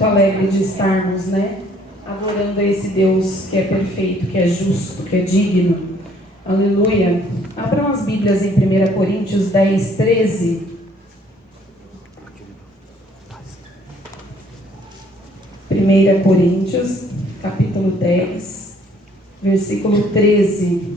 muito alegre de estarmos, adorando a esse Deus que é perfeito, que é justo, que é digno. Aleluia. Abram as Bíblias em 1 Coríntios 10, 13. Primeira Coríntios, capítulo 10, versículo 13.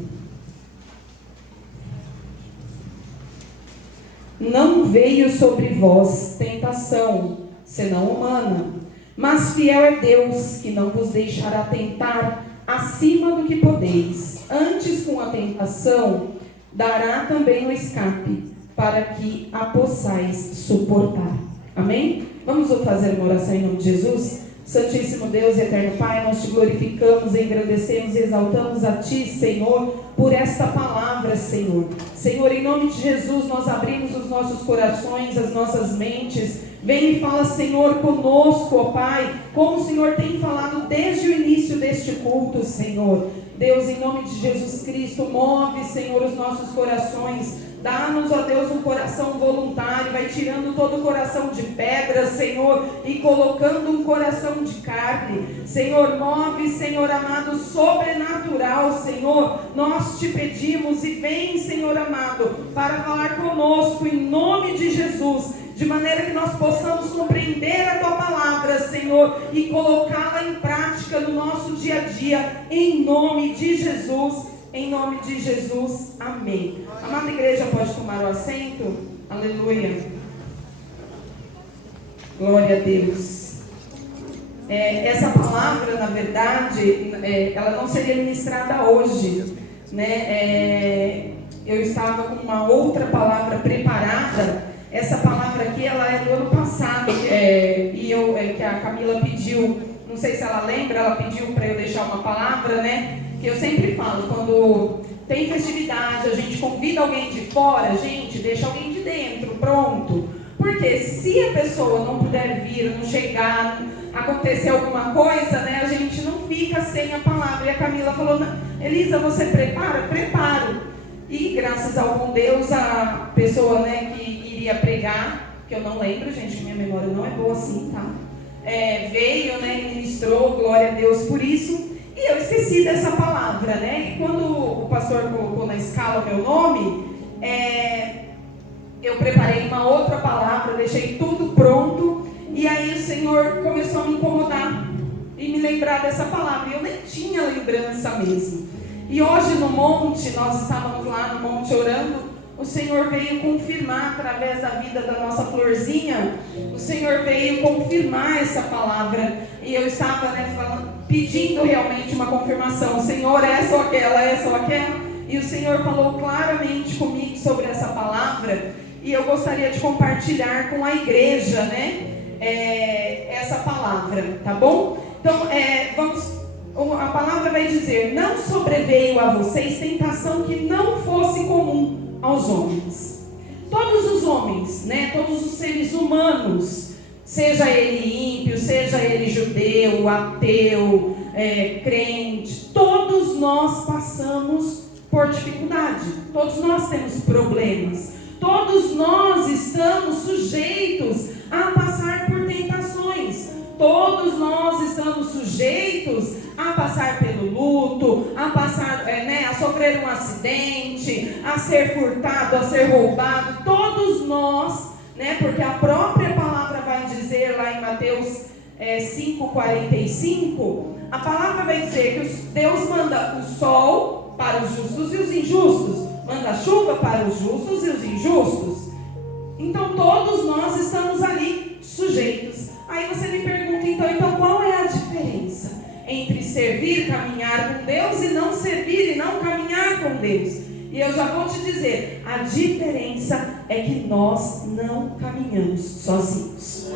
Não veio sobre vós tentação, senão humana, mas fiel é Deus, que não vos deixará tentar acima do que podeis. Antes, com a tentação, dará também o escape, para que a possais suportar. Amém? Vamos fazer uma oração em nome de Jesus? Santíssimo Deus e eterno Pai, nós te glorificamos, engrandecemos e exaltamos a Ti, Senhor, por esta palavra, Senhor. Senhor, em nome de Jesus, nós abrimos os nossos corações, as nossas mentes. Vem e fala, Senhor, conosco, ó Pai, como o Senhor tem falado desde o início deste culto, Senhor. Deus, em nome de Jesus Cristo, move, Senhor, os nossos corações. Dá-nos, ó Deus, um coração voluntário, vai tirando todo o coração de pedra, Senhor, e colocando um coração de carne. Senhor, move, Senhor amado, sobrenatural, Senhor. Nós te pedimos e vem, Senhor amado, para falar conosco em nome de Jesus, de maneira que nós possamos compreender a Tua palavra, Senhor, e colocá-la em prática no nosso dia a dia, em nome de Jesus. Em nome de Jesus, amém. Amada igreja, pode tomar o assento? Aleluia. Glória a Deus. Essa palavra, na verdade, ela não seria ministrada hoje, eu estava com uma outra palavra preparada. Essa palavra aqui, ela é do ano passado, que a Camila pediu, não sei se ela lembra, ela pediu para eu deixar uma palavra, que eu sempre falo, quando tem festividade, a gente convida alguém de fora, gente, deixa alguém de dentro, pronto. Porque se a pessoa não puder vir, não chegar, acontecer alguma coisa, a gente não fica sem a palavra. E a Camila falou, Elisa, você prepara? Preparo. E graças ao bom Deus, a pessoa que iria pregar, que eu não lembro, gente, minha memória não é boa assim, tá? Veio, e ministrou, glória a Deus por isso. E eu esqueci dessa palavra, E quando o pastor colocou na escala o meu nome, eu preparei uma outra palavra, deixei tudo pronto, e aí o Senhor começou a me incomodar e me lembrar dessa palavra. E eu nem tinha lembrança mesmo. E hoje no monte, nós estávamos lá no monte orando, o Senhor veio confirmar através da vida da nossa Florzinha, o Senhor veio confirmar essa palavra. E eu estava pedindo realmente uma confirmação, Senhor, essa ou aquela, e o Senhor falou claramente comigo sobre essa palavra, e eu gostaria de compartilhar com a igreja, essa palavra, tá bom? Então, a palavra vai dizer, não sobreveio a vocês tentação que não fosse comum aos homens. Todos os homens, todos os seres humanos, seja ele ímpio, seja ele judeu, ateu, crente, todos nós passamos por dificuldade, todos nós temos problemas, todos nós estamos sujeitos a passar por tentações, todos nós estamos sujeitos a passar pelo luto, a passar, a sofrer um acidente, a ser furtado, a ser roubado, todos nós, porque a própria palavra vai dizer lá em Mateus 5,45, a palavra vai dizer que Deus manda o sol para os justos e os injustos, manda a chuva para os justos e os injustos. Então todos nós estamos ali sujeitos. Aí você me pergunta, então qual é a diferença entre servir, caminhar com Deus e não servir e não caminhar com Deus? E eu já vou te dizer, a diferença é que nós não caminhamos sozinhos.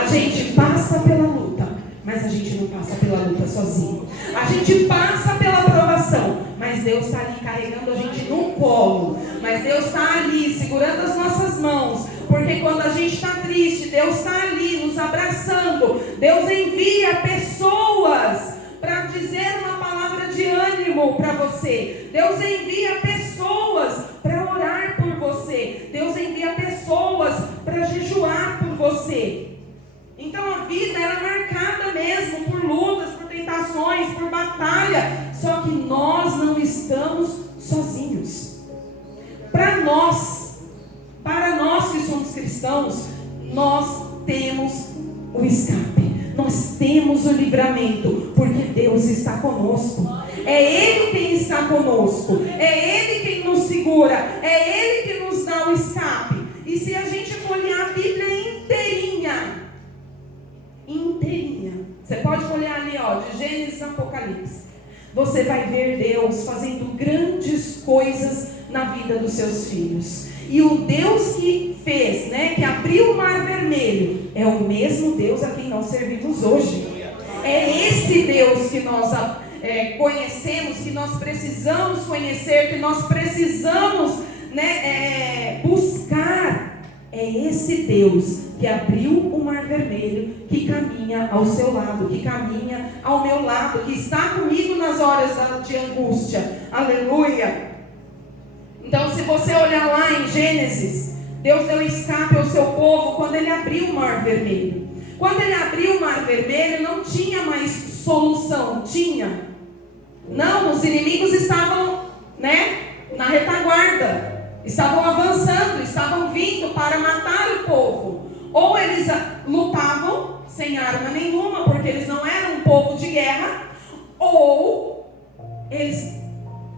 A gente passa pela luta, mas a gente não passa pela luta sozinho. A gente passa pela provação, mas Deus está ali carregando a gente no colo. Mas Deus está ali segurando as nossas mãos, porque quando a gente está triste, Deus está ali nos abraçando. Deus envia pessoas para dizer uma palavra de ânimo para você. Deus envia pessoas para orar por você. Deus envia pessoas para jejuar por você. Então a vida era marcada tribulações, por batalha. Só que nós não estamos sozinhos. Para nós que somos cristãos, nós temos o escape. Nós temos o livramento, porque Deus está conosco. É Ele quem está conosco. É Ele quem nos segura. É Ele que nos dá o escape. E se a gente folhear a Bíblia inteirinha, você pode folhear ali, de Gênesis a Apocalipse, você vai ver Deus fazendo grandes coisas na vida dos seus filhos. E o Deus que fez, que abriu o mar vermelho, é o mesmo Deus a quem nós servimos hoje. É esse Deus que nós conhecemos, que nós precisamos conhecer, que nós precisamos buscar. É esse Deus que abriu o mar vermelho, que caminha ao seu lado, que caminha ao meu lado, que está comigo nas horas de angústia. Aleluia! Então, se você olhar lá em Gênesis, Deus deu escape ao seu povo quando Ele abriu o mar vermelho. Quando Ele abriu o mar vermelho, não tinha mais solução. Tinha? Não, os inimigos estavam, na retaguarda. Estavam avançando, estavam vindo para matar o povo. Ou eles lutavam sem arma nenhuma, porque eles não eram um povo de guerra, ou eles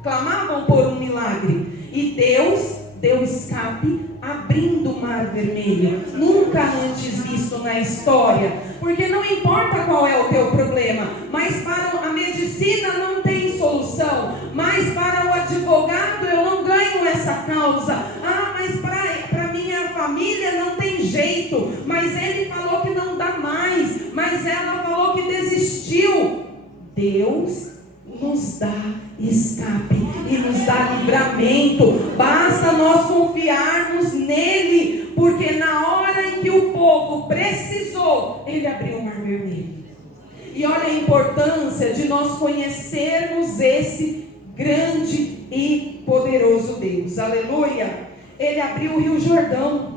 clamavam por um milagre. E Deus deu escape abrindo o mar vermelho, nunca antes visto na história. Porque não importa qual é o teu problema, mas para a medicina não tem solução, mas para o advogado eu não ganho essa causa, mas para minha família não tem jeito, mas ele falou que não dá mais, mas ela falou que desistiu. Deus nos dá escape e nos dá livramento. Basta nós confiarmos nele, porque na hora em que o povo precisou, ele abriu o mar vermelho. E olha a importância de nós conhecermos esse grande e poderoso Deus. Aleluia! Ele abriu o Rio Jordão.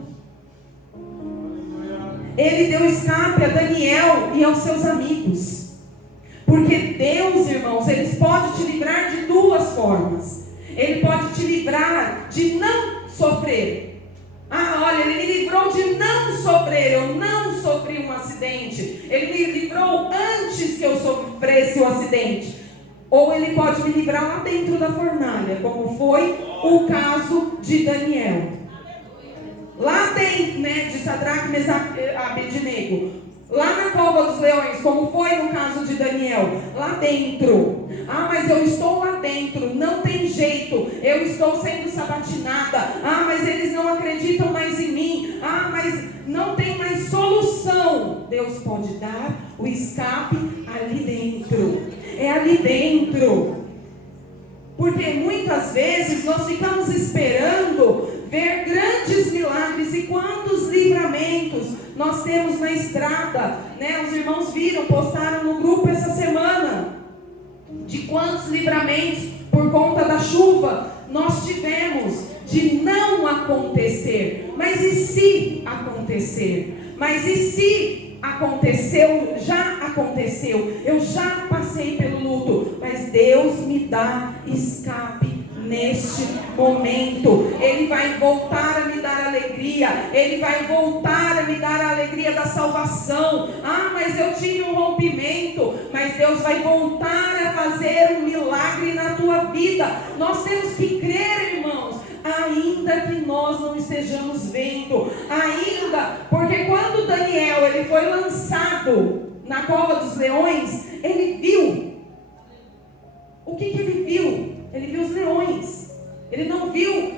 Ele deu escape a Daniel e aos seus amigos. Porque Deus, irmãos, Ele pode te livrar de duas formas. Ele pode te livrar de não sofrer. Olha, Ele me livrou de não sofrer. Eu não sofri um acidente. Ele me livrou antes que eu sofresse o acidente. Ou Ele pode me livrar lá dentro da fornalha, como foi o caso de Daniel. Lá dentro, de Sadraque, Mesaque e Abednego. Lá na cova dos leões, como foi no caso de Daniel, lá dentro. Mas eu estou lá dentro, não tem jeito, eu estou sendo sabatinada. Mas eles não acreditam mais em mim. Mas não tem mais solução. Deus pode dar o escape ali dentro. É ali dentro. Porque muitas vezes nós ficamos esperando ver grandes milagres. E quantos livramentos nós temos na estrada, Os irmãos viram, postaram no grupo essa semana, de quantos livramentos por conta da chuva nós tivemos de não acontecer. Mas e se acontecer? Mas e se aconteceu? Já aconteceu, eu já passei pelo luto, mas Deus me dá escape neste momento. Ele vai voltar a me dar alegria. Ele vai voltar a me dar a alegria da salvação. Mas eu tive um rompimento. Mas Deus vai voltar a fazer um milagre na tua vida. Nós temos que crer, irmãos, ainda que nós não estejamos vendo. Ainda, porque quando Daniel ele foi lançado na cova dos leões, ele viu. O que ele viu? Ele viu os leões. Ele não viu,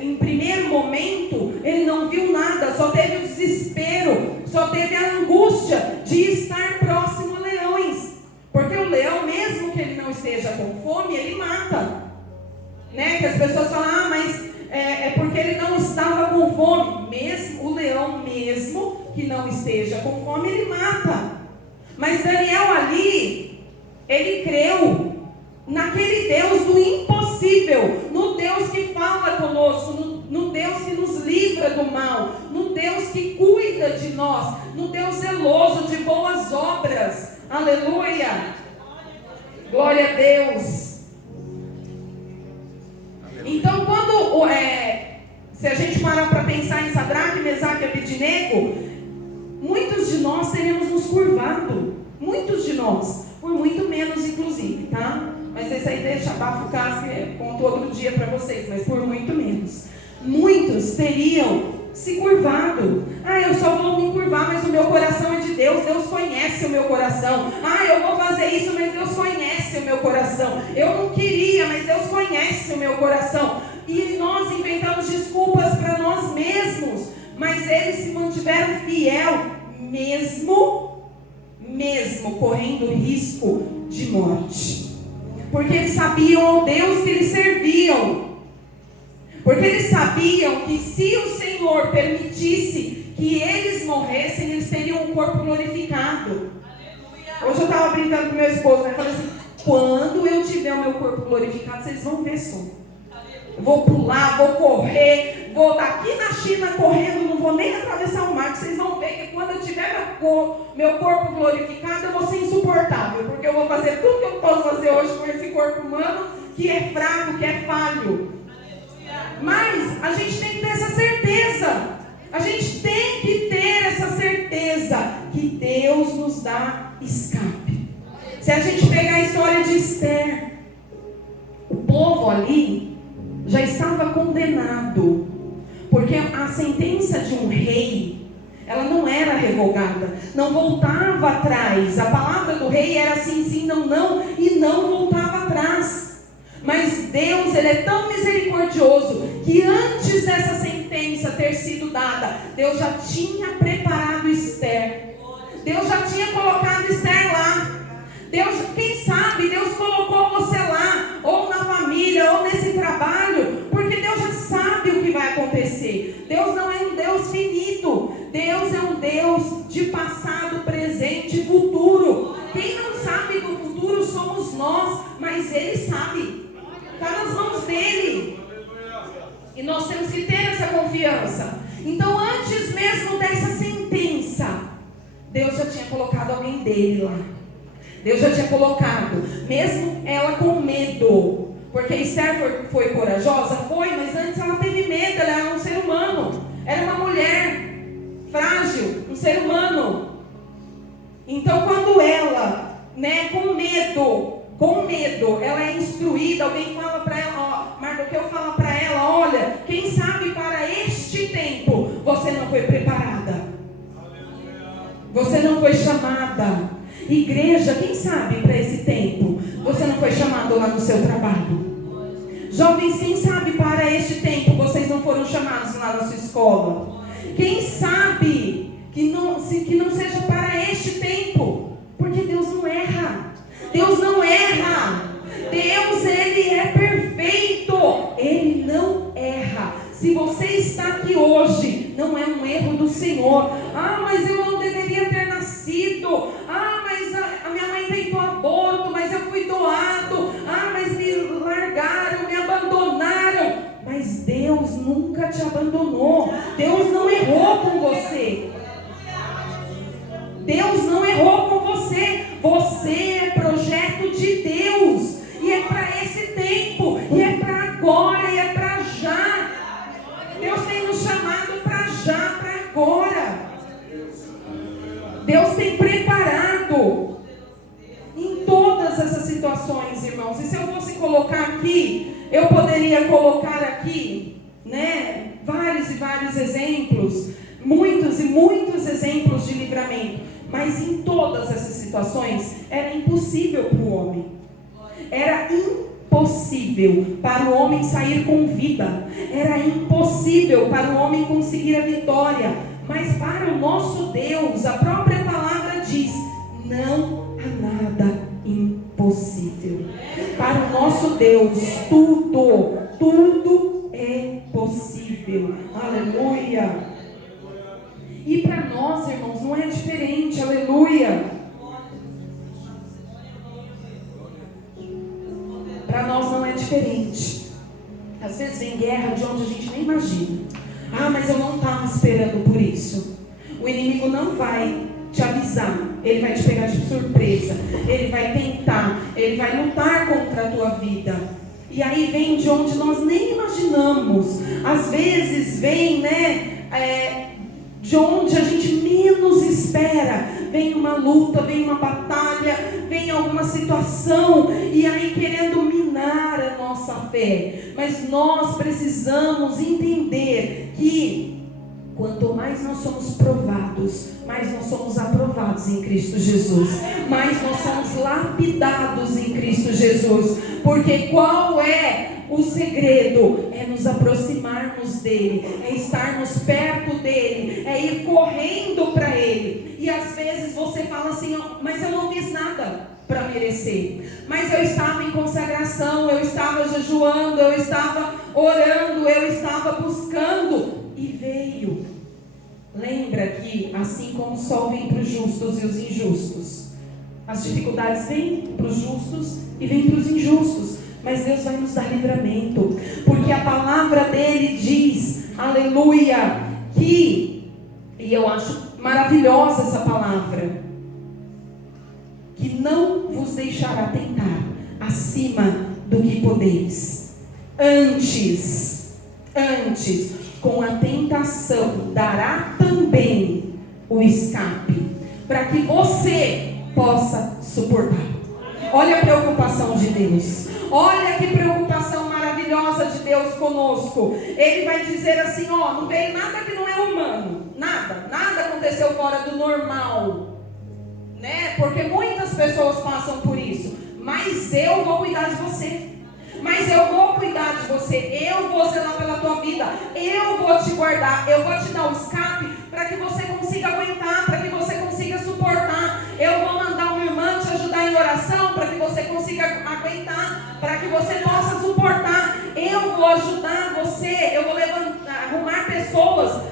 em primeiro momento, ele não viu nada. Só teve o desespero, só teve a angústia de estar próximo a leões. Porque o leão, mesmo que ele não esteja com fome, ele mata. Que as pessoas falam, mas é porque ele não estava com fome. Mesmo o leão, mesmo que não esteja com fome, ele mata. Mas Daniel ali, ele creu naquele Deus do impossível, no Deus que fala conosco, no Deus que nos livra do mal, no Deus que cuida de nós, no Deus zeloso de boas obras. Aleluia! Glória a Deus. Então, quando se a gente parar para pensar em Sadraque, Mesaque e Abednego, muitos de nós teríamos nos curvado. Muitos de nós, por muito menos inclusive, tá? Mas esse aí deixa abafo casca, conto outro dia para vocês, mas por muito menos. Muitos teriam se curvado. Eu só vou me curvar, mas o meu coração é de Deus. Deus conhece o meu coração. Eu vou fazer isso, mas Deus conhece o meu coração. Eu não queria, mas Deus conhece o meu coração. E nós inventamos desculpas para nós mesmos, mas eles se mantiveram fiel, mesmo correndo risco de morte, porque eles sabiam o Deus que eles serviam. Porque eles sabiam que se o Senhor permitisse que eles morressem, eles teriam um corpo glorificado. Hoje eu estava brincando com meu esposo, né? Falei assim, quando eu tiver o meu corpo glorificado, vocês vão ver só. Eu vou pular, vou correr, vou daqui na China correndo, não vou nem atravessar o mar, que vocês vão ver que quando eu tiver meu corpo glorificado, eu vou ser insuportável, porque eu vou fazer tudo que eu posso fazer hoje com esse corpo humano, que é fraco, que é falho. Mas a gente tem que ter essa certeza. A gente tem que ter essa certeza que Deus nos dá escape. Se a gente pegar a história de Esther, o povo ali já estava condenado, porque a sentença de um rei, ela não era revogada, não voltava atrás. A palavra do rei era sim, sim, não, não, e não voltava atrás. Mas Deus, Ele é tão misericordioso, que antes dessa sentença ter sido dada, Deus já tinha preparado Esther. Deus já tinha colocado Esther lá. Deus, quem sabe, Deus colocou você lá, ou na família, ou nesse trabalho, porque Deus já sabe o que vai acontecer. Deus não é um Deus finito. Deus é um Deus de passado, presente e futuro. Quem não sabe do futuro somos nós, mas Ele sabe. Está nas mãos dele. E nós temos que ter essa confiança. Então, antes mesmo dessa sentença, Deus já tinha colocado alguém dele lá. Deus já tinha colocado, mesmo ela com medo. Porque Esther foi corajosa? Foi, mas antes ela teve medo. Ela era um ser humano. Era uma mulher frágil, um ser humano. Então, quando ela, com medo, ela é instruída, alguém fala para ela, Mardoqueu fala para ela, olha, quem sabe para este tempo você não foi preparada, você não foi chamada. Igreja, quem sabe para esse tempo você não foi chamado lá no seu trabalho. Jovens, quem sabe para este tempo vocês não foram chamados lá na sua escola. Quem sabe que não seja para este tempo, porque Deus não erra. Deus não erra. Deus, Ele é perfeito. Ele não erra. Se você está aqui hoje, não é um erro do Senhor. Mas eu não deveria ter nascido. Mas a minha mãe tentou aborto, mas eu fui doado. Mas me largaram, me abandonaram. Mas Deus nunca te abandonou. Deus não errou com você. Deus não errou com você. Você é projeto de Deus. E é para esse tempo. E é para agora. E é para já. Deus tem nos chamado para já, para agora. Deus tem preparado em todas essas situações, irmãos. E se eu fosse colocar aqui, eu poderia colocar aqui, vários e vários exemplos, muitos e muitos exemplos de livramento. Mas em todas essas situações, era impossível para o homem. Era impossível para o homem sair com vida. Era impossível para o homem conseguir a vitória. Mas para o nosso Deus, a própria palavra diz, não há nada impossível. Para o nosso Deus, tudo é possível. Aleluia. E para nós, irmãos, não é diferente. Aleluia. Para nós não é diferente. Às vezes vem guerra de onde a gente nem imagina. Mas eu não estava esperando por isso. O inimigo não vai te avisar. Ele vai te pegar de surpresa. Ele vai tentar, ele vai lutar contra a tua vida. E aí vem de onde nós nem imaginamos. Às vezes vem, de onde a gente menos espera. Vem uma luta, vem uma batalha, vem alguma situação, e aí querendo minar a nossa fé. Mas nós precisamos entender que quanto mais nós somos provados, mais nós somos aprovados em Cristo Jesus, mais nós somos lapidados em Cristo Jesus. Porque qual é o segredo? É nos aproximarmos dele, é estarmos perto dele, é ir correndo para ele. E às vezes você fala assim: mas eu não fiz nada para merecer, mas eu estava em consagração, eu estava jejuando, eu estava orando, eu estava buscando, e veio. Lembra que assim como o sol vem para os justos e os injustos, as dificuldades vêm para os justos e vêm para os injustos, mas Deus vai nos dar livramento, porque a palavra dele diz, aleluia, que, e eu acho maravilhosa essa palavra, que não vos deixará tentar acima do que podeis. Antes, com a tentação, dará também o escape, para que você possa suportar. Olha a preocupação de Deus. Olha que preocupação maravilhosa de Deus conosco. Ele vai dizer assim: não veio nada que não é humano. Nada aconteceu fora do normal, né? Porque muitas pessoas passam por isso. Mas eu vou cuidar de você. Mas eu vou cuidar de você. Eu vou zelar pela tua vida. Eu vou te guardar. Eu vou te dar um escape para que você consiga aguentar, para que você consiga suportar. Eu vou mandar uma irmã te ajudar em oração para que você consiga aguentar, para que você possa suportar. Eu vou ajudar você. Eu vou arrumar pessoas,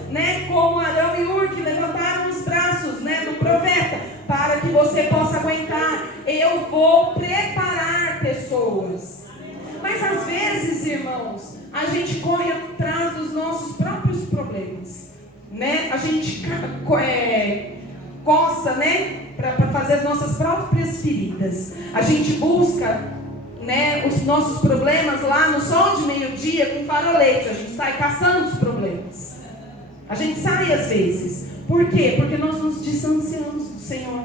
como Arão e Ur, que levantaram os braços, do profeta, para que você possa aguentar. Eu vou preparar pessoas. Mas às vezes, irmãos, a gente corre atrás dos nossos próprios problemas, A gente coça, para fazer as nossas próprias feridas. A gente busca, os nossos problemas lá no sol de meio-dia com farolete. A gente sai caçando os problemas. A gente sai às vezes. Por quê? Porque nós nos distanciamos do Senhor.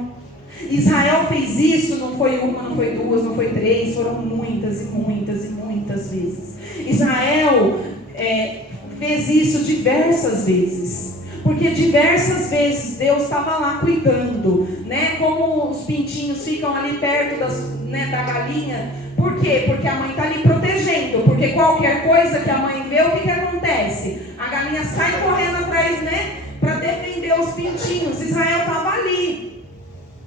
Israel fez isso, não foi uma, não foi duas, não foi três, foram muitas e muitas e muitas vezes. Israel fez isso diversas vezes, porque diversas vezes Deus estava lá cuidando, como os pintinhos ficam ali perto da galinha. Por quê? Porque a mãe está ali protegendo, porque qualquer coisa que a mãe vê, o que acontece? A galinha sai correndo atrás, para defender os pintinhos. Israel estava ali.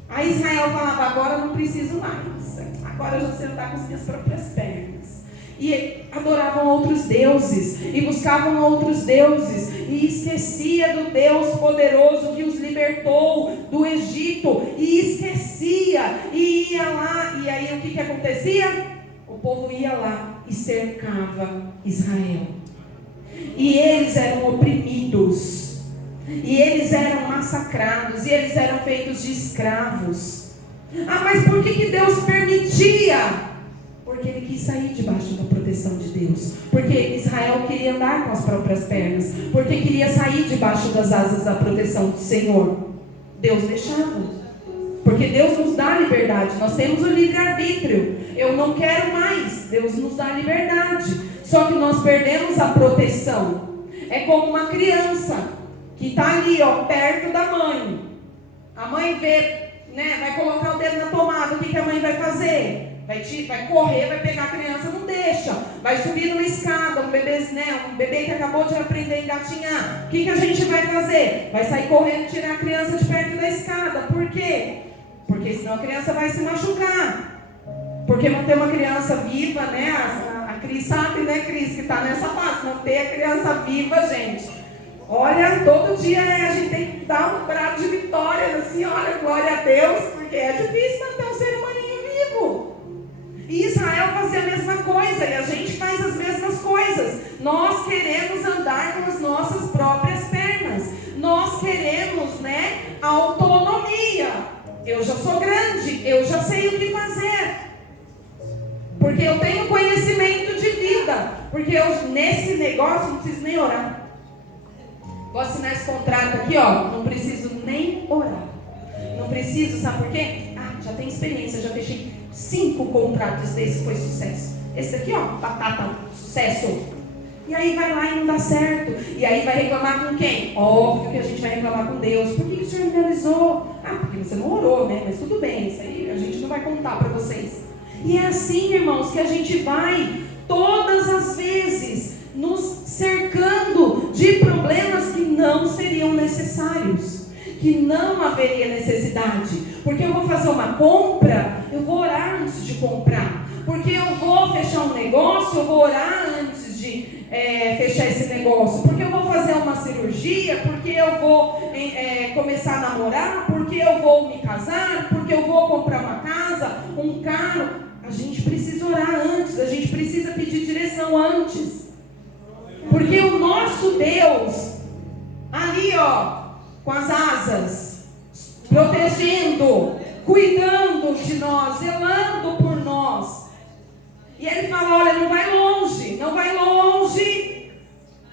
Aí Israel falava: agora eu não preciso mais, agora eu já sei andar com as minhas próprias pernas. E adoravam outros deuses, e buscavam outros deuses, e esquecia do Deus poderoso que os libertou do Egito, e esquecia, e ia lá. E aí o que acontecia? O povo ia lá e cercava Israel, e eles eram oprimidos, e eles eram massacrados, e eles eram feitos de escravos. Mas por que Deus permitia? Porque ele quis sair debaixo da proteção de Deus. Porque Israel queria andar com as próprias pernas. Porque queria sair debaixo das asas da proteção do Senhor. Deus deixava. Porque Deus nos dá liberdade. Nós temos o livre-arbítrio. Eu não quero mais. Deus nos dá liberdade. Só que nós perdemos a proteção. É como uma criança que está ali, perto da mãe. A mãe vê, vai colocar o dedo na tomada. O que a mãe vai fazer? Vai correr, vai pegar a criança, não deixa. Vai subir numa escada, um bebê que acabou de aprender a engatinhar. O que a gente vai fazer? Vai sair correndo e tirar a criança de perto da escada. Por quê? Porque senão a criança vai se machucar. Porque manter uma criança viva, a Cris sabe, Cris, que está nessa fase. Manter a criança viva, gente. Olha, todo dia a gente tem que dar um brado de vitória, assim, olha, glória a Deus, porque é difícil manter um ser humaninho vivo. E Israel fazia a mesma coisa, e a gente faz as mesmas coisas. Nós queremos andar com as nossas próprias pernas. Nós queremos, autonomia. Eu já sou grande, eu já sei o que fazer. porque eu tenho conhecimento de vida, porque eu, nesse negócio, não preciso nem orar. Vou assinar esse contrato aqui, ó, não preciso nem orar. Não preciso, sabe por quê? Já tenho experiência, já fechei 5 contratos desse que foi sucesso. Esse aqui, ó, batata, sucesso. E aí vai lá e não dá certo. E aí vai reclamar com quem? Óbvio que a gente vai reclamar com Deus. Por que o Senhor me avisou? Porque você não orou, né? Mas tudo bem, isso aí a gente não vai contar para vocês. E é assim, irmãos, que a gente vai todas as vezes nos cercando de problemas que não seriam necessários, que não haveria necessidade. Porque eu vou fazer uma compra, eu vou orar antes de comprar. Porque eu vou fechar um negócio, eu vou orar antes de fechar esse negócio. Porque eu vou fazer uma cirurgia, porque eu vou começar a namorar, porque eu vou me casar, porque eu vou comprar uma casa, um carro. A gente precisa orar antes, a gente precisa pedir direção antes. Porque o nosso Deus, ali ó, com as asas, protegendo, cuidando de nós, zelando por nós. E ele fala, olha, não vai longe, não vai longe.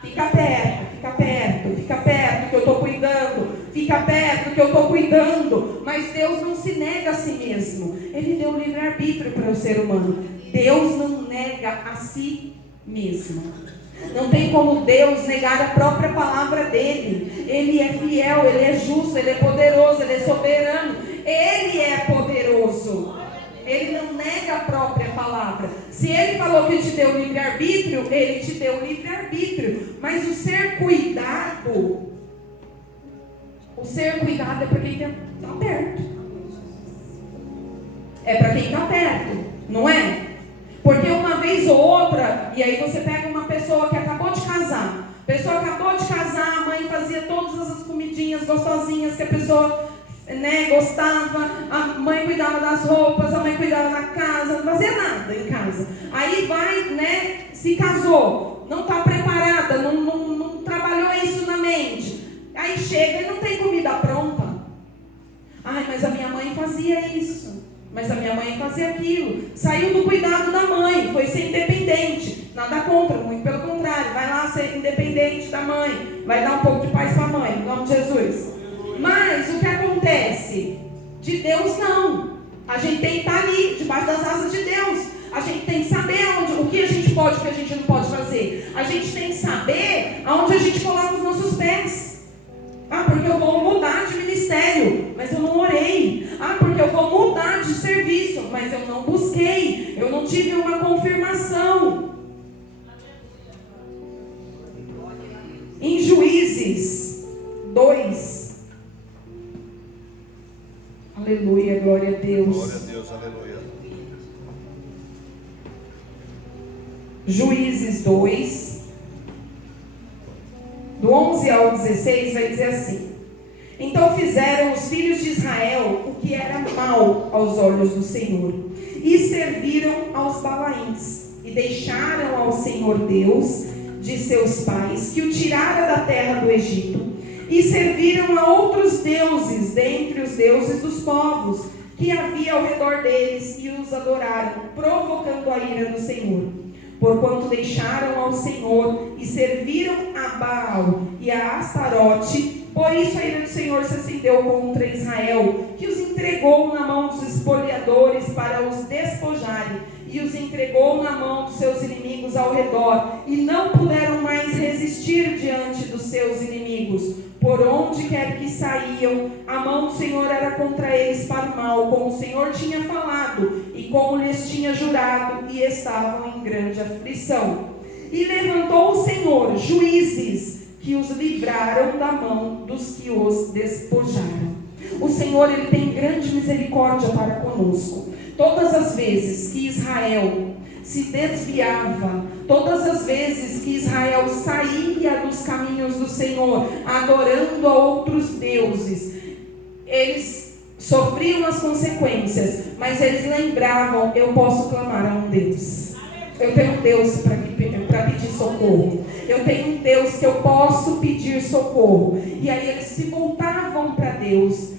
Fica perto, fica perto, fica perto que eu estou cuidando. Fica perto que eu estou cuidando. Mas Deus não se nega a si mesmo. Ele deu livre-arbítrio para o ser humano. Deus não nega a si mesmo. Não tem como Deus negar a própria palavra dele. Ele é fiel, ele é justo, ele é poderoso, ele é soberano. Ele é poderoso. Ele não nega a própria palavra. Se ele falou que te deu livre-arbítrio, ele te deu livre-arbítrio. Mas o ser cuidado é para quem está perto. É para quem está perto, não é? Porque uma vez ou outra, e aí você pega uma pessoa que acabou de casar. A pessoa acabou de casar, a mãe fazia todas as comidinhas gostosinhas que a pessoa gostava, a mãe cuidava das roupas, a mãe cuidava da casa, não fazia nada em casa. Aí vai, se casou, não está preparada, não trabalhou isso na mente. Aí chega e não tem comida pronta. Ai, mas a minha mãe fazia isso, mas a minha mãe fazia aquilo. Saiu do cuidado da mãe, foi ser independente. Nada contra, muito pelo contrário, vai lá ser independente da mãe, vai dar um pouco de paz para a mãe, em nome de Jesus. Mas o que acontece? De Deus não. A gente tem que estar ali, debaixo das asas de Deus. A gente tem que saber o que a gente pode e o que a gente não pode fazer. A gente tem que saber aonde a gente coloca os nossos pés. Porque eu vou mudar de ministério, mas eu não orei. Porque eu vou mudar de serviço, mas eu não busquei. Eu não tive uma confirmação. Em Juízes 2. Aleluia, glória a Deus. Glória a Deus, aleluia. Juízes 2, do 11 ao 16, vai dizer assim: Então fizeram os filhos de Israel o que era mal aos olhos do Senhor, e serviram aos Balaíns, e deixaram ao Senhor Deus de seus pais, que o tirara da terra do Egito, e serviram a outros deuses, dentre os deuses dos povos, que havia ao redor deles, e os adoraram, provocando a ira do Senhor. Porquanto deixaram ao Senhor, e serviram a Baal e a Astarote, por isso a ira do Senhor se acendeu contra Israel, que os entregou na mão dos espoliadores para os despojarem, e os entregou na mão dos seus inimigos ao redor, e não puderam mais resistir diante dos seus inimigos. Por onde quer que saíam, a mão do Senhor era contra eles para o mal, como o Senhor tinha falado, e como lhes tinha jurado, e estavam em grande aflição. E levantou o Senhor juízes, que os livraram da mão dos que os despojaram. O Senhor, Ele tem grande misericórdia para conosco. Todas as vezes que Israel se desviava, todas as vezes que Israel saía dos caminhos do Senhor, adorando a outros deuses, eles sofriam as consequências, mas eles lembravam: eu posso clamar a um Deus, eu tenho um Deus para pedir socorro, eu tenho um Deus que eu posso pedir socorro. E aí eles se voltavam para Deus,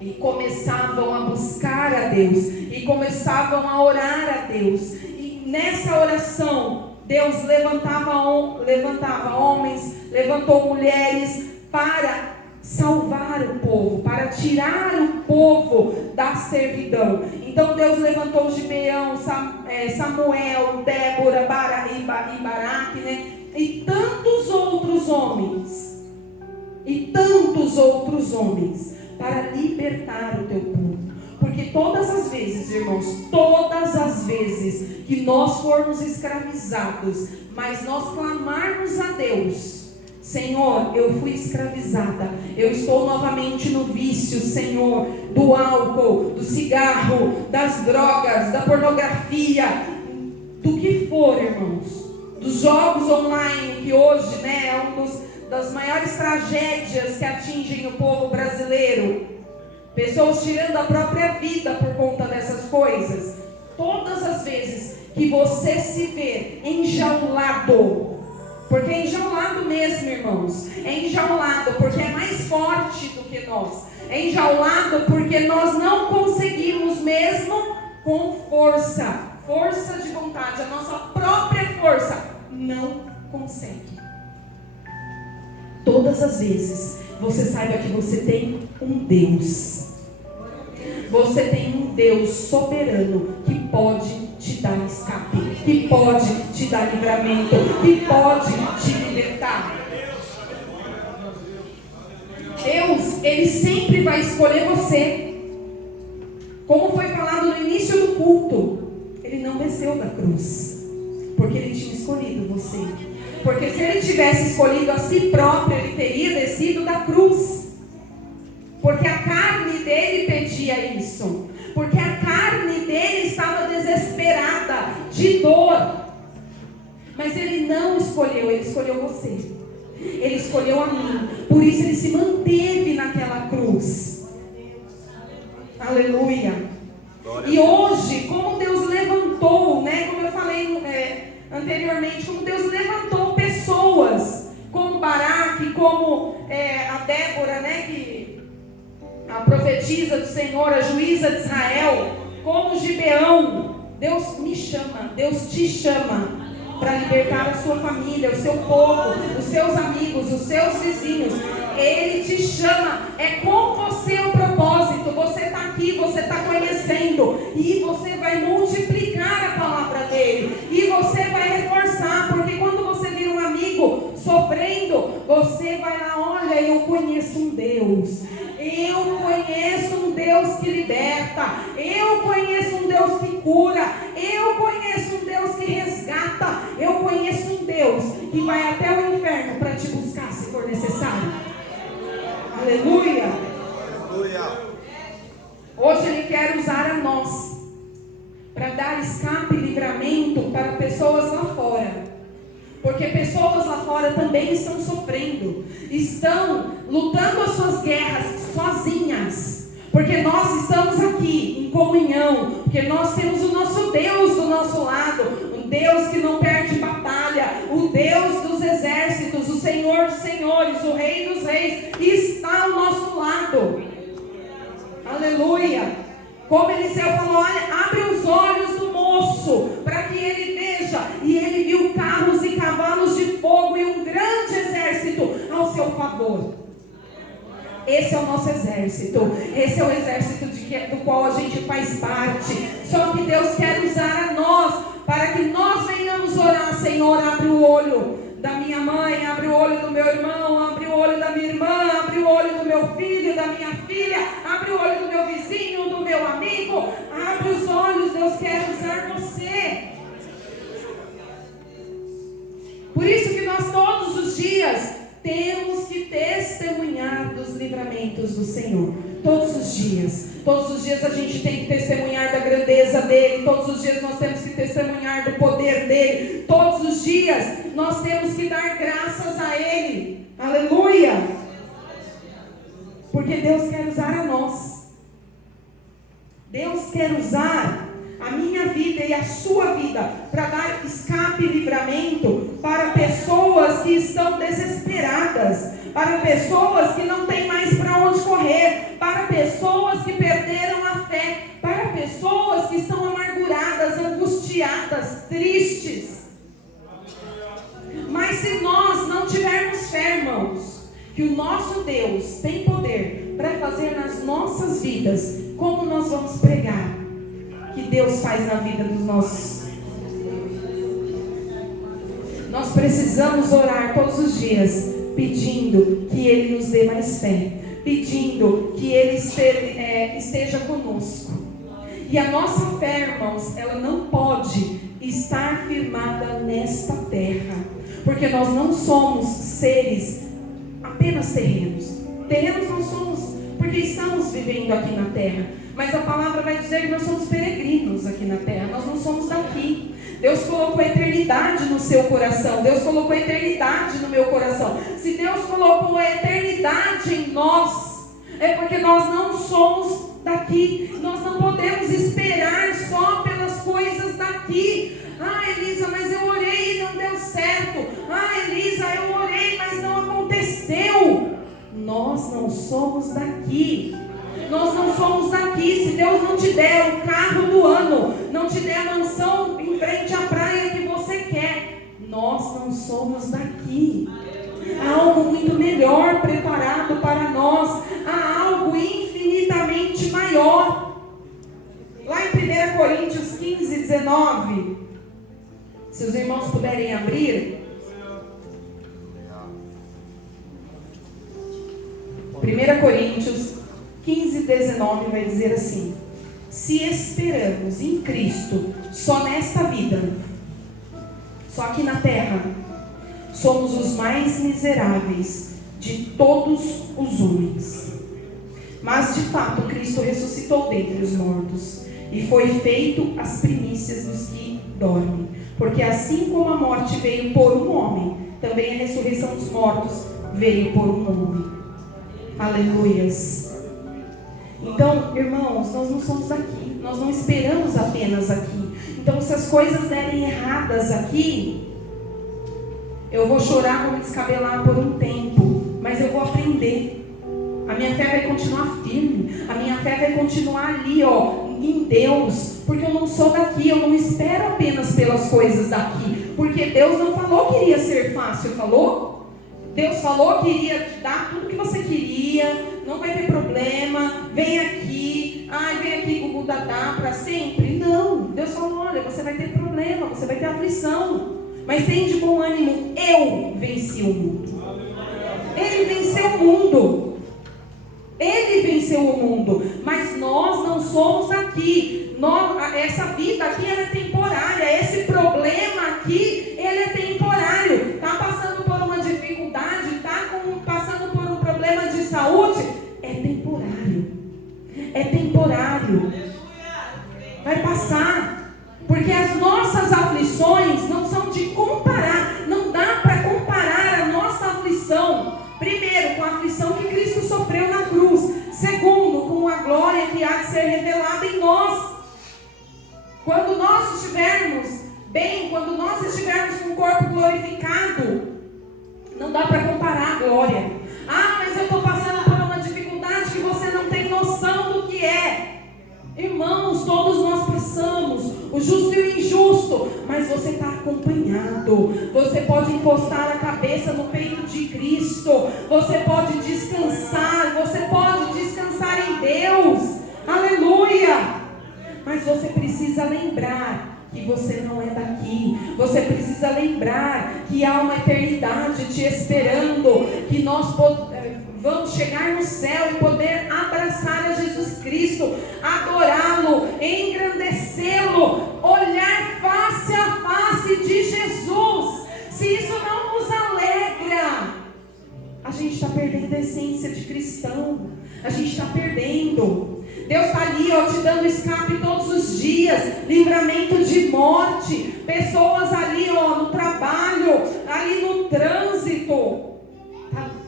e começavam a buscar a Deus, e começavam a orar a Deus, e nessa oração, Deus levantava homens, levantou mulheres para salvar o povo, para tirar o povo da servidão. Então Deus levantou Gibeão, Samuel, Débora, e Baraque, né? E tantos outros homens, para libertar o teu povo. Porque todas as vezes, irmãos, todas as vezes que nós formos escravizados, mas nós clamarmos a Deus: Senhor, eu fui escravizada, eu estou novamente no vício, Senhor, do álcool, do cigarro, das drogas, da pornografia, do que for, irmãos, dos jogos online, que hoje, né, é das maiores tragédias que atingem o povo brasileiro. Pessoas tirando a própria vida por conta dessas coisas. Todas as vezes que você se vê enjaulado, porque é enjaulado mesmo, irmãos, é enjaulado porque é mais forte do que nós, é enjaulado porque nós não conseguimos mesmo com força de vontade, a nossa própria força não consegue. Todas as vezes, você saiba que você tem um Deus. Você tem um Deus soberano que pode te dar escape, que pode te dar livramento, que pode te libertar. Deus, Ele sempre vai escolher você. Como foi falado no início do culto, Ele não desceu da cruz, porque Ele tinha escolhido você. Porque se Ele tivesse escolhido a si próprio, Ele teria descido da cruz. Porque a carne dele pedia isso. Porque a carne dele estava desesperada de dor. Mas Ele não escolheu, Ele escolheu você. Ele escolheu a mim. Por isso Ele se manteve naquela cruz. Aleluia. E hoje, como Deus levantou, né, como eu falei anteriormente, como Deus levantou pessoas como Baraque, como a Débora, né, que a profetisa do Senhor, a juíza de Israel, como Gibeão. Deus me chama, Deus te chama para libertar a sua família, o seu povo, os seus amigos, os seus vizinhos. Ele te chama, é com você o propósito. Você está aqui, você está conhecendo, e você vai multiplicar a palavra dele, e você vai reforçar, porque quando você vira um amigo sofrendo, você vai lá: olha, eu conheço um Deus, eu conheço um Deus que liberta, eu conheço um Deus que cura, eu conheço um Deus que resgata, eu conheço um Deus que vai até o inferno para te buscar se for necessário. Aleluia. Hoje Ele quer usar a nós para dar escape e livramento para pessoas lá fora. Porque pessoas lá fora também estão sofrendo, estão lutando as suas guerras sozinhas. Porque nós estamos aqui em comunhão, porque nós temos o nosso Deus do nosso lado, um Deus que não perde batalha, o Deus dos exércitos, o Senhor dos senhores, o Rei dos reis, está ao nosso lado. Aleluia. Como Eliseu falou: olha, abre os olhos do moço para que ele veja. E ele viu carros e cavalos de fogo e um grande exército ao seu favor. Esse é o nosso exército. Esse é o exército do qual a gente faz parte. Só que Deus quer usar a nós para que nós venhamos orar: Senhor, abre o olho da minha mãe, abre o olho do meu irmão, abre o olho da minha irmã, abre o olho do meu filho, da minha filha, abre o olho do meu vizinho, do meu amigo. Abre os olhos, Deus quer usar você. Por isso que nós todos os dias temos que testemunhar dos livramentos do Senhor. Todos os dias a gente tem que testemunhar da grandeza dele. Todos os dias nós temos que testemunhar do poder dele. Todos os dias nós temos que dar graças a ele. Aleluia. Porque Deus quer usar a nós. Deus quer usar a minha vida e a sua vida para dar escape e livramento para pessoas que estão desesperadas, para pessoas que não têm mais para onde correr, para pessoas que perderam a fé, para pessoas que estão amarguradas, angustiadas, tristes. fé, irmãos, que o nosso Deus tem poder para fazer nas nossas vidas, como nós vamos pregar que Deus faz na vida dos nossos. Nós precisamos orar todos os dias, pedindo que Ele nos dê mais fé, pedindo que Ele esteja conosco. E a nossa fé, irmãos, ela não pode estar firmada nesta terra, porque nós não somos seres apenas terrenos. Terrenos nós somos, porque estamos vivendo aqui na terra, mas a palavra vai dizer que nós somos peregrinos aqui na terra, nós não somos daqui. Deus colocou a eternidade no seu coração, Deus colocou a eternidade no meu coração. Se Deus colocou a eternidade em nós, é porque nós não somos daqui. Nós não podemos esperar só pelas coisas daqui. Ah, Elisa, mas eu orei e não deu certo. Ah, Elisa, eu orei, mas não aconteceu. Nós não somos daqui. Nós não somos daqui. Se Deus não te der o carro do ano, não te der a mansão em frente à praia que você quer, nós não somos daqui. Há algo muito melhor preparado para nós. Há algo infinitamente maior. Lá em 1 Coríntios 15, 19, se os irmãos puderem abrir. 1 Coríntios 15, 19 vai dizer assim: se esperamos em Cristo só nesta vida, só aqui na terra, somos os mais miseráveis de todos os homens. Mas de fato Cristo ressuscitou dentre os mortos e foi feito as primícias dos que dormem. Porque assim como a morte veio por um homem, também a ressurreição dos mortos veio por um homem. Aleluias. Então, irmãos, nós não somos daqui, nós não esperamos apenas aqui. Então, se as coisas derem erradas aqui, eu vou chorar, vou me descabelar por um tempo, mas eu vou aprender. A minha fé vai continuar firme, a minha fé vai continuar ali, em Deus, porque eu não sou daqui, eu não espero apenas pelas coisas daqui, porque Deus não falou que iria ser fácil, falou? Deus falou que iria dar tudo que você queria, não vai ter problema, vem aqui, Gugu Dadá para sempre. Não, Deus falou, olha, você vai ter problema, você vai ter aflição, mas tem de bom ânimo, eu venci o mundo. Ele venceu o mundo. Ele venceu o mundo, mas nós não somos daqui. Essa vida aqui ela é temporária, esse problema aqui ele é temporário. Está passando por uma dificuldade, está passando por um problema de saúde, é temporário. É temporário. Vai passar, porque as nossas aflições não são de comparar. Não dá para comparar a nossa aflição, primeiro, com a aflição que Cristo sofreu na cruz. Segundo, com a glória que há de ser revelada em nós. Quando nós estivermos bem, quando nós estivermos com o corpo glorificado, não dá para comparar a glória. Ah, mas eu estou passando por uma dificuldade que você não tem noção do que é. Irmãos, todos nós passamos, o justo e o injusto, mas você está acompanhado. Você pode encostar a cabeça no peito de Cristo, você pode descansar, você pode descansar em Deus. Aleluia! Mas você precisa lembrar que você não é daqui. Você precisa lembrar que há uma eternidade te esperando, que nós vamos chegar no céu e poder abraçar a Jesus Cristo, adorá-lo, engrandecê-lo, olhar face a face de Jesus. Se isso não nos alegra, a gente está perdendo a essência de cristão. A gente está perdendo. Deus está ali, te dando escape todos os dias, livramento de morte, pessoas ali, no trabalho, ali no trânsito.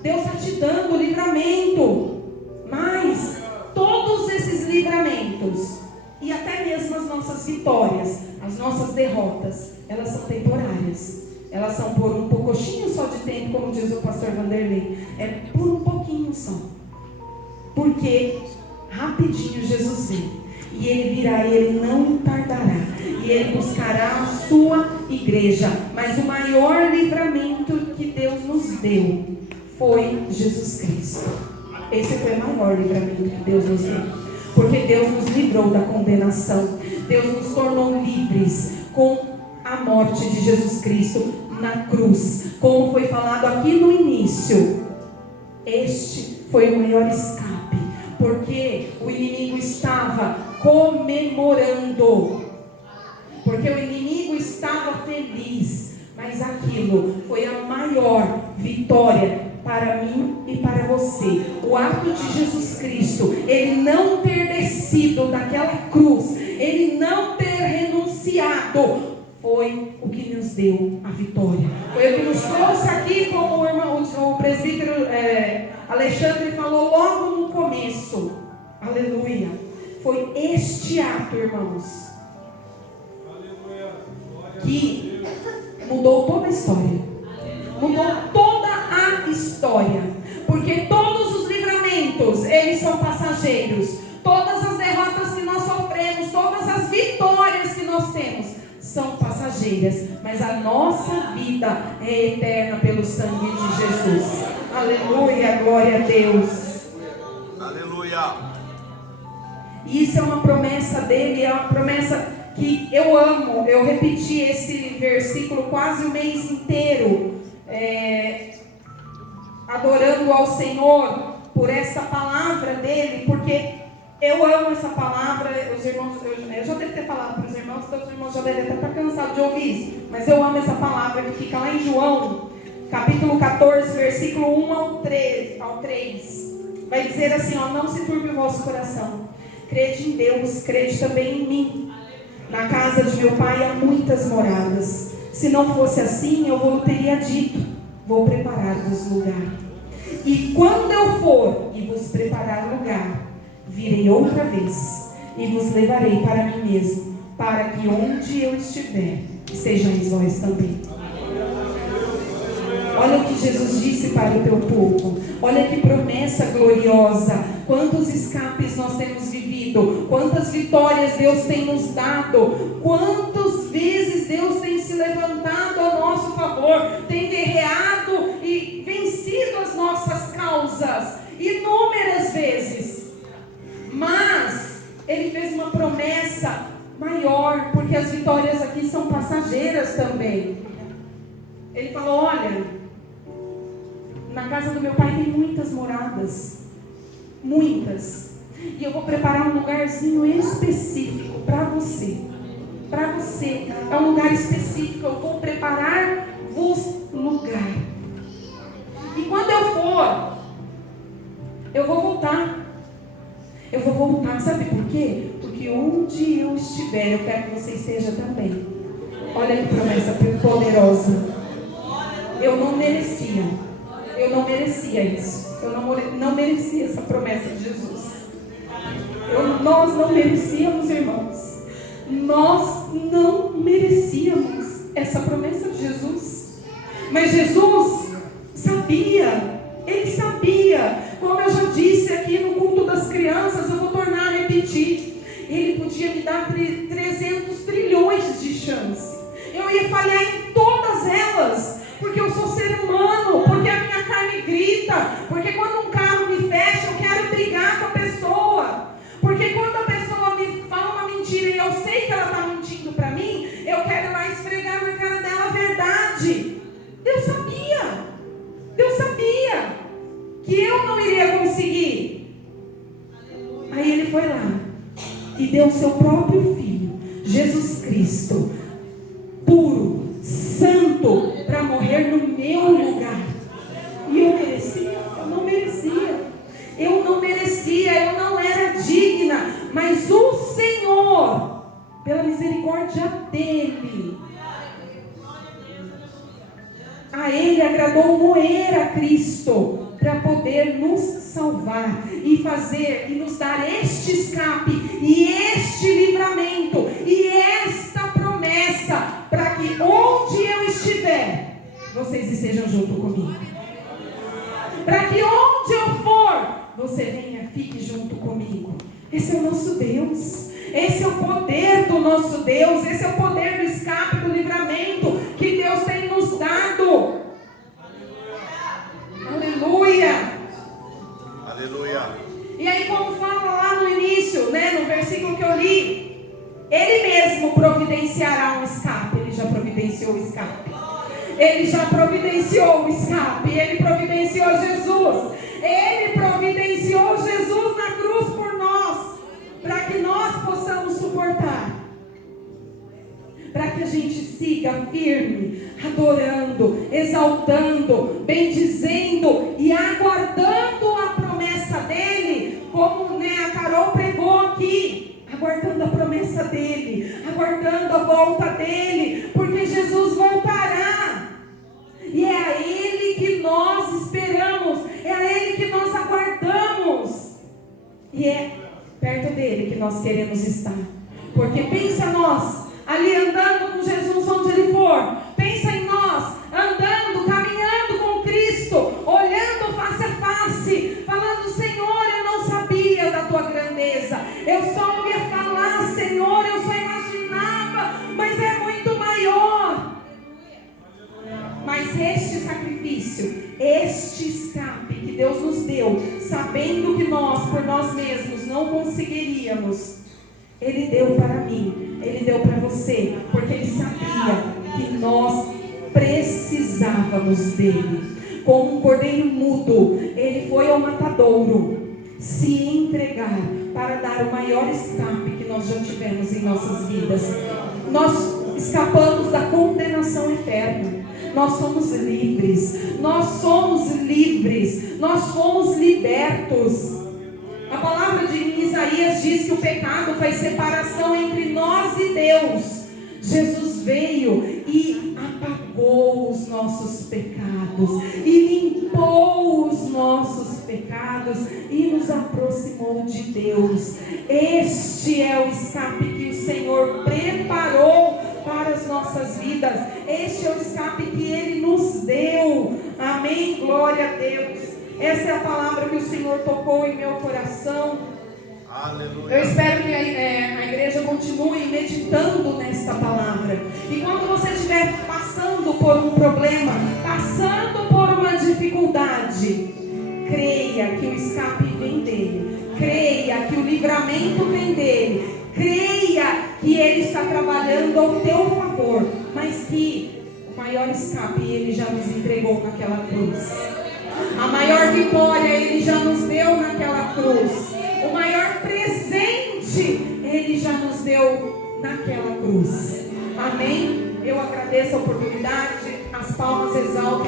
Deus está te dando livramento, mas todos esses livramentos e até mesmo as nossas vitórias, as nossas derrotas, elas são temporárias. Elas são por um pouquinho só de tempo, como diz o pastor Vanderlei. É por um pouquinho só. Porque rapidinho Jesus vem, e Ele virá, e Ele não tardará, e Ele buscará a sua igreja. Mas o maior livramento que Deus nos deu foi Jesus Cristo. Esse foi o maior livramento que Deus nos deu. Porque Deus nos livrou da condenação. Deus nos tornou livres com a morte de Jesus Cristo na cruz. Como foi falado aqui no início, este foi o maior escape. Porque o inimigo estava comemorando. Porque o inimigo estava feliz. Mas aquilo foi a maior vitória para mim e para você. O ato de Jesus Cristo, Ele não ter descido daquela cruz, Ele não ter renunciado, foi o que nos deu a vitória. Foi o que nos trouxe aqui, como o presbítero Alexandre falou logo no começo. Aleluia. Foi este ato, irmãos, que mudou toda a história. Mudou toda a história. Porque todos os livramentos, eles são passageiros. Todas as derrotas que nós sofremos, todas as vitórias que nós temos, são passageiras. Mas a nossa vida é eterna pelo sangue de Jesus. Aleluia, glória a Deus. Aleluia. Isso é uma promessa dele, é uma promessa que eu amo. Eu repeti esse versículo quase o mês inteiro, adorando ao Senhor por essa palavra dele, porque eu amo essa palavra. Os irmãos, eu já devo ter falado para os irmãos, então os irmãos já devem estar cansados de ouvir isso, mas eu amo essa palavra que fica lá em João, capítulo 14, versículo 1 ao 3. Vai dizer assim, não se turbe o vosso coração, crede em Deus, crede também em mim. Na casa de meu pai há muitas moradas. Se não fosse assim, eu vos teria dito, vou preparar-vos lugar. E quando eu for e vos preparar lugar, virei outra vez e vos levarei para mim mesmo, para que onde eu estiver, estejais vós também. Olha o que Jesus disse para o teu povo. Olha que promessa gloriosa. Quantos escapes nós temos vivido. Quantas vitórias Deus tem nos dado. Quantas vezes Deus tem se levantado a nosso favor. Tem guerreado e vencido as nossas causas. Inúmeras vezes. Mas Ele fez uma promessa maior. Porque as vitórias aqui são passageiras também. Ele falou, olha, na casa do meu pai tem muitas moradas, muitas, e eu vou preparar um lugarzinho específico para você, é um lugar específico, eu vou preparar-vos lugar, e quando eu for, eu vou voltar, sabe por quê? Porque onde eu estiver, eu quero que você esteja também. Olha que promessa poderosa. Eu não merecia isso. Eu não merecia essa promessa de Jesus. Nós não merecíamos, irmãos. Nós não merecíamos essa promessa de Jesus. Mas Jesus sabia. Ele sabia. Como eu já disse aqui no culto das crianças, eu vou tornar a repetir. Ele podia me dar 300 trilhões de chance. Eu ia falhar em todas elas. Porque eu sou ser humano, porque a minha carne grita, porque quando um carro me fecha, eu quero brigar com a pessoa, porque quando a pessoa me fala uma mentira e eu sei que ela está mentindo para mim, eu quero ir lá esfregar na cara dela a verdade. Deus sabia que eu não iria conseguir. Aí Ele foi lá e deu o seu próprio Filho, Jesus Cristo, puro, santo, para morrer no meu lugar. E eu merecia? Eu não merecia, eu não era digna, mas o Senhor, pela misericórdia dele, a Ele agradou moer a Cristo para poder nos salvar e fazer e nos dar este escape e este livramento e esta promessa, para que onde eu estiver, vocês estejam junto comigo. Para que onde eu for, você venha, fique junto comigo. Esse é o nosso Deus. Esse é o poder do nosso Deus. Esse é o poder do escape, do livramento que Deus tem nos dado. providenciará um escape. Ele já providenciou o escape. Ele já providenciou o escape. Ele providenciou Jesus. Ele providenciou Jesus na cruz por nós, para que nós possamos suportar, para que a gente siga firme, adorando, exaltando, bendizendo e aguardando a promessa dele, como a Carol pregou aqui, aguardando a promessa dele, aguardando a volta dele, porque Jesus voltará, e é a ele que nós esperamos, é a ele que nós aguardamos, e é perto dele que nós queremos estar, porque pensa nós, ali andando com Jesus onde ele for, pensa em nós, andando, caminhando com Cristo, olhando face a face, falando: Senhor, eu não sabia da tua grandeza, eu só ouvia falar, Senhor, eu só imaginava, mas é muito maior. Mas este sacrifício, este escape que Deus nos deu, sabendo que nós, por nós mesmos, não conseguiríamos, Ele deu para mim, Ele deu para você, porque Ele sabia que nós precisávamos dele. Como um cordeiro mudo, Ele foi ao matadouro se entregar para dar o maior escape que nós já tivemos em nossas vidas. Nós escapamos da condenação eterna. Nós somos livres, nós somos livres, nós fomos libertos. A palavra de Isaías diz que o pecado faz separação entre nós e Deus. Jesus veio e apagou os nossos pecados, e limpou os nossos pecados, e nos aproximou de Deus. Este é o escape que o Senhor preparou para as nossas vidas. Este é o escape que Ele nos deu. Amém? Glória a Deus. Essa é a palavra que o Senhor tocou em meu coração. Aleluia. Eu espero que a igreja continue meditando nesta palavra. E quando você estiver passando por um problema, passando por uma dificuldade, creia que o escape vem dele. Creia que o livramento vem dele. Creia que Ele está trabalhando ao teu favor, mas que o maior escape Ele já nos entregou naquela cruz. A maior vitória Ele já nos deu naquela cruz. O maior presente Ele já nos deu naquela cruz. Amém? Eu agradeço a oportunidade. As palmas exaltam.